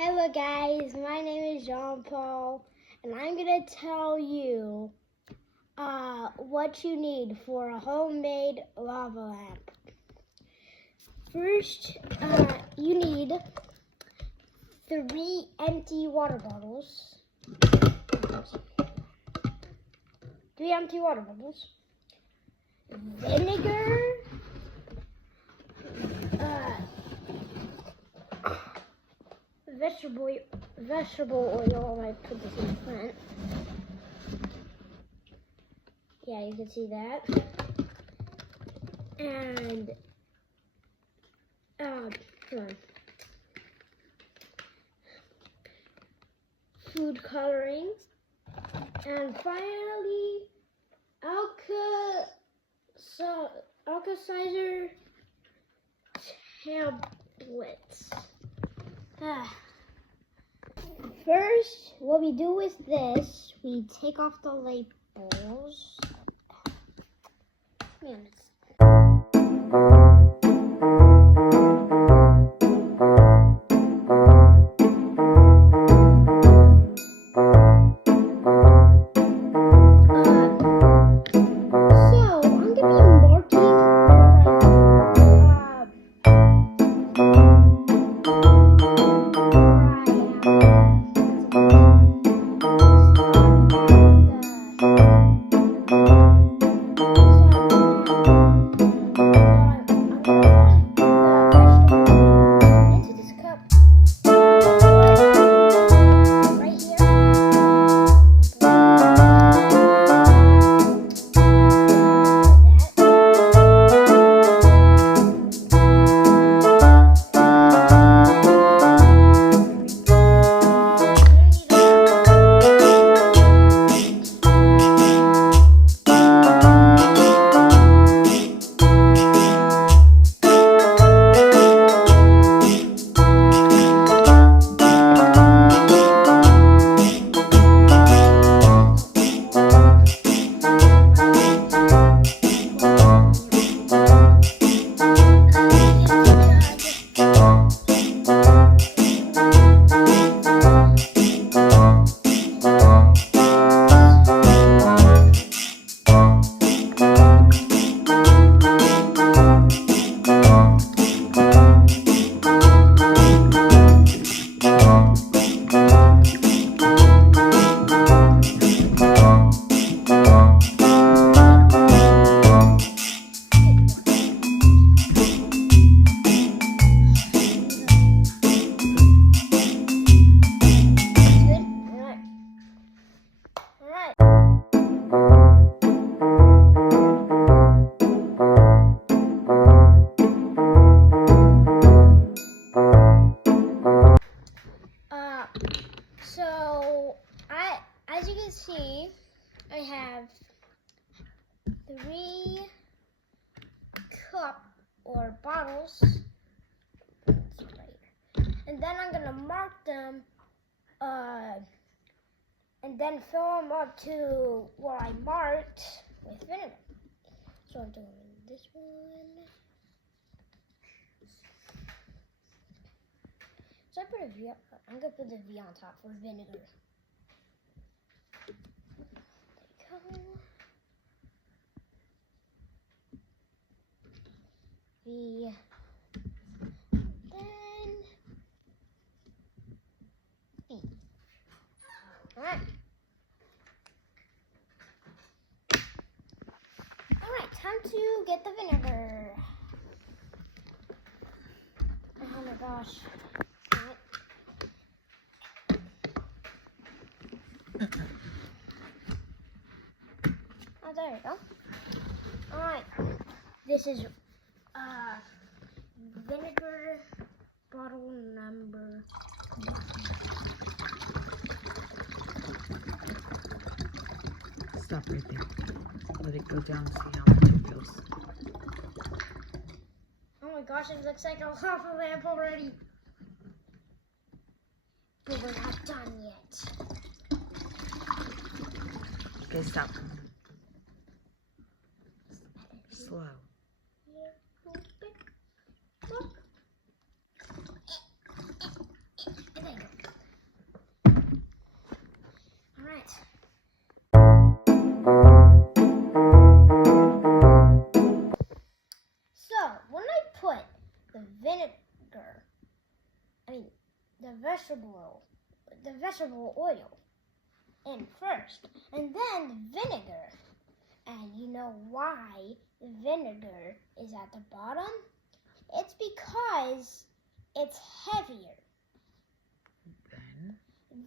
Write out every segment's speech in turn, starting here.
Hello guys, my name is Jean-Paul and I'm going to tell you what you need for a homemade lava lamp. First, you need 3 empty water bottles. 3 empty water bottles. Vinegar. Vegetable oil. I put this in front. Yeah, you can see that. And food coloring. And finally, Alka-Seltzer tablets. First, what we do with this, we take off the labels. Man, as you can see, I have 3 cup or bottles, and then I'm gonna mark them, and then fill them up to what I marked with vinegar. So I'm doing this one. So I'm gonna put the V on top for vinegar. V, then V. Alright. Alright, time to get the vinegar. Oh my gosh. Oh, there we go. Alright. This is vinegar bottle number 1. Stop right there. Let it go down and see how much it goes. Oh my gosh, it looks like a lava lamp already. But we're not done yet. Okay, stop. Slow. There you go. the vegetable oil in first, and then vinegar. And you know why the vinegar is at the bottom? It's because it's heavier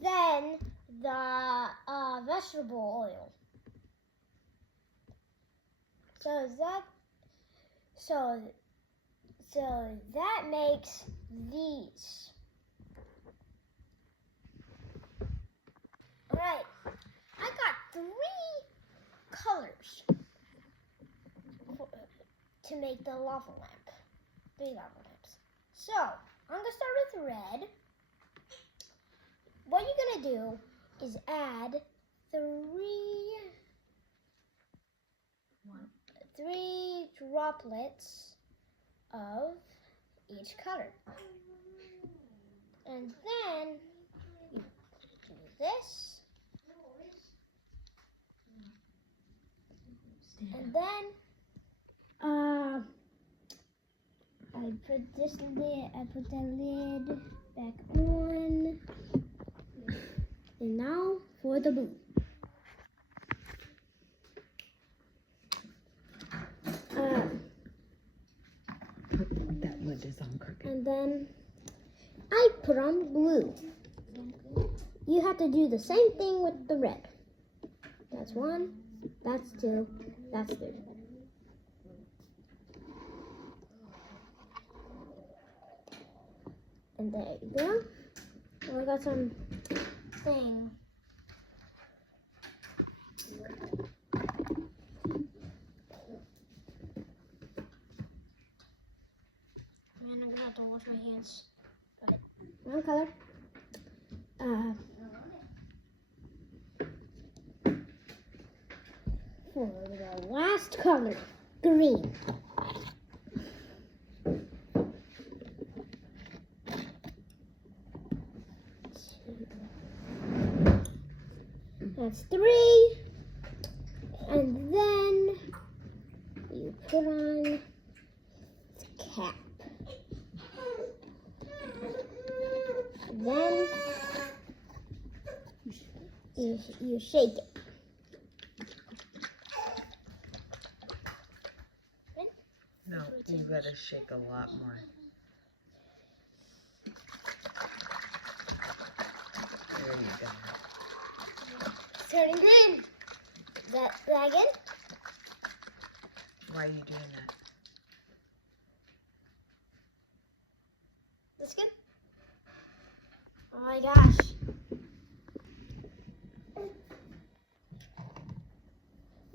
than the vegetable oil. So that makes these. All right, I got 3 colors to make the lava lamp. 3 lava lamps. So I'm gonna start with red. What you're gonna do is add 3 droplets of each color. And then you do this. And then I put the lid back on. And now for the blue. That lid is on crooked. And then I put on blue. You have to do the same thing with the red. That's 1, that's 2, that's 3. And there you go. Oh, I got some thing. Man, I'm gonna have to wash my hands. One color. For the last color, green. That's 3. And then you put on the cap. Then you shake it. No, you gotta shake a lot more. There you go. It's turning green. That again? Why are you doing that? That's good. Oh my gosh.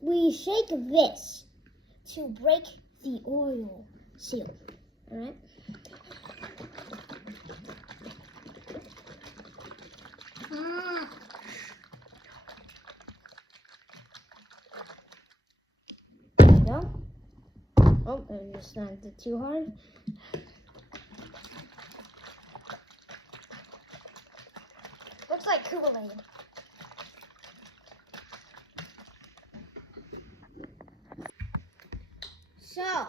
We shake this to break the oil seal. All right. There you go. Oh, I just slammed it too hard. Looks like Kool-Aid. So, I'm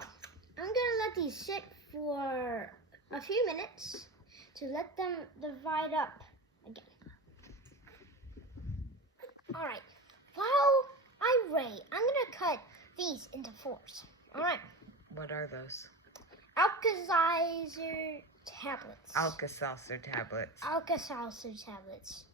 gonna let these sit for a few minutes to let them divide up again. Alright, while I wait, I'm gonna cut these into 4s. Alright. What are those? Alka-Seltzer tablets. Alka-Seltzer tablets. Alka-Seltzer tablets.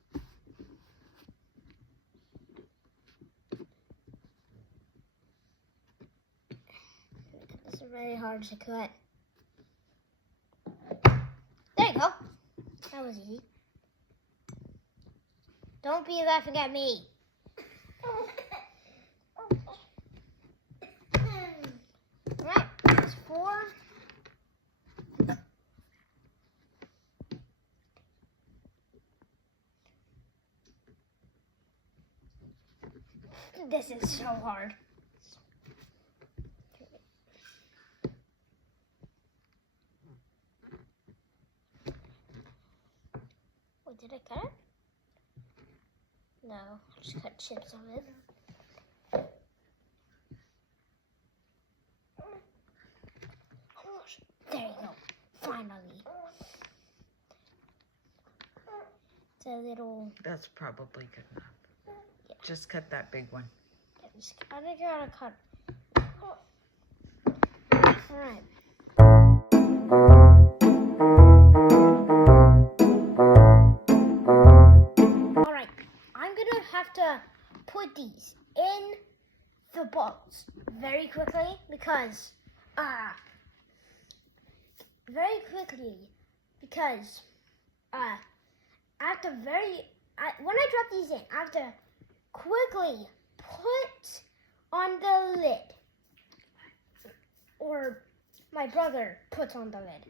This is very hard to cut. There you go. That was easy. Don't be laughing at me. Alright, that's 4. This is so hard. Wait, did I cut it? No, I just cut chips of it. There you go. Finally. It's a little. That's probably good enough. Yeah. Just cut that big one. I think I gotta cut. All right. All right. I'm gonna have to put these in the bowls very quickly because I have to when I drop these in, I have to quickly put on the lid, or my brother puts on the lid.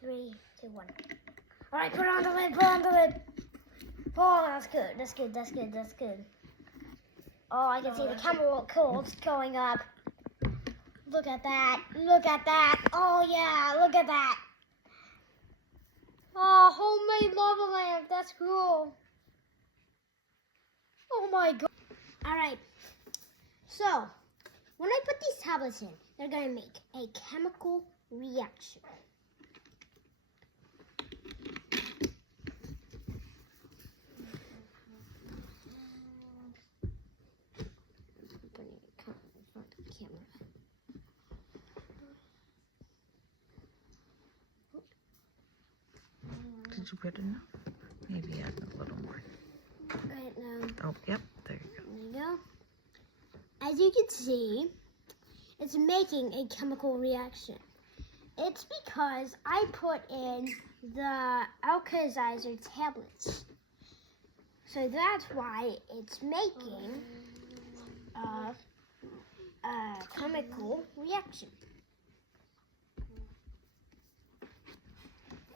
3, 2, 1. All right, put it on the lid. Put it on the lid. Oh, that's good. That's good. That's good. That's good. Oh, I can see the chemicals going up. Look at that. Look at that. Oh, yeah. Look at that. Oh, homemade lava lamp. That's cool. Oh, my God. All right. So, when I put these tablets in, they're going to make a chemical reaction. Did you put enough? Maybe add a little more. Right now. Oh, yep. There you go. There you go. As you can see, it's making a chemical reaction. It's because I put in the alkalizer tablets. So that's why it's making a chemical reaction.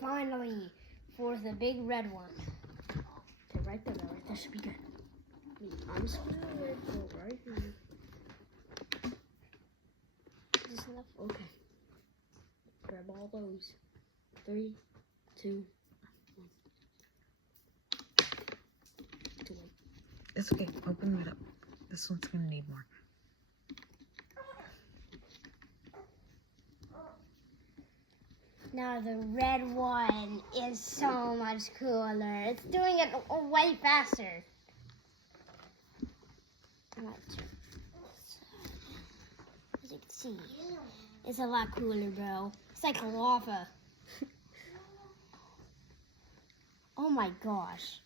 Finally, for the big red one. Okay, right there, that should be good. I'm just gonna go right here. Is this enough? Okay. Grab all those. 3, 2, 1. Too late. It's okay. Open it up. This one's going to need more. Now the red one is so much cooler. It's doing it way faster. As you can see, it's a lot cooler, bro. It's like lava. Oh my gosh.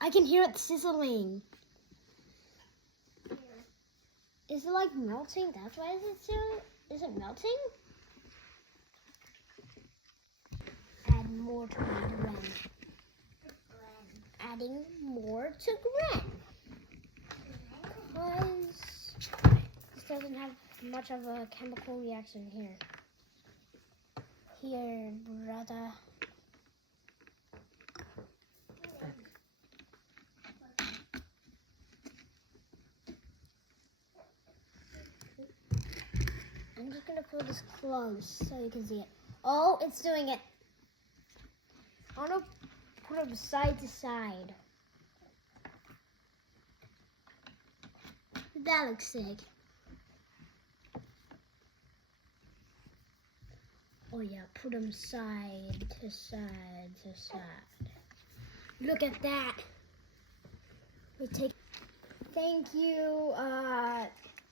I can hear it sizzling. Is it like melting? That's why is it melting? Add more to Gwen. Adding more to Gwen. Because this doesn't have much of a chemical reaction here. Here, brother. I'm just going to put this close so you can see it. Oh, it's doing it. I'm going to put them side to side. That looks sick. Oh yeah, put them side to side to side. Look at that. Thank you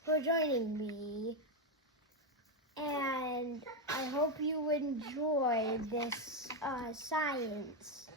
for joining me. And I hope you enjoy this science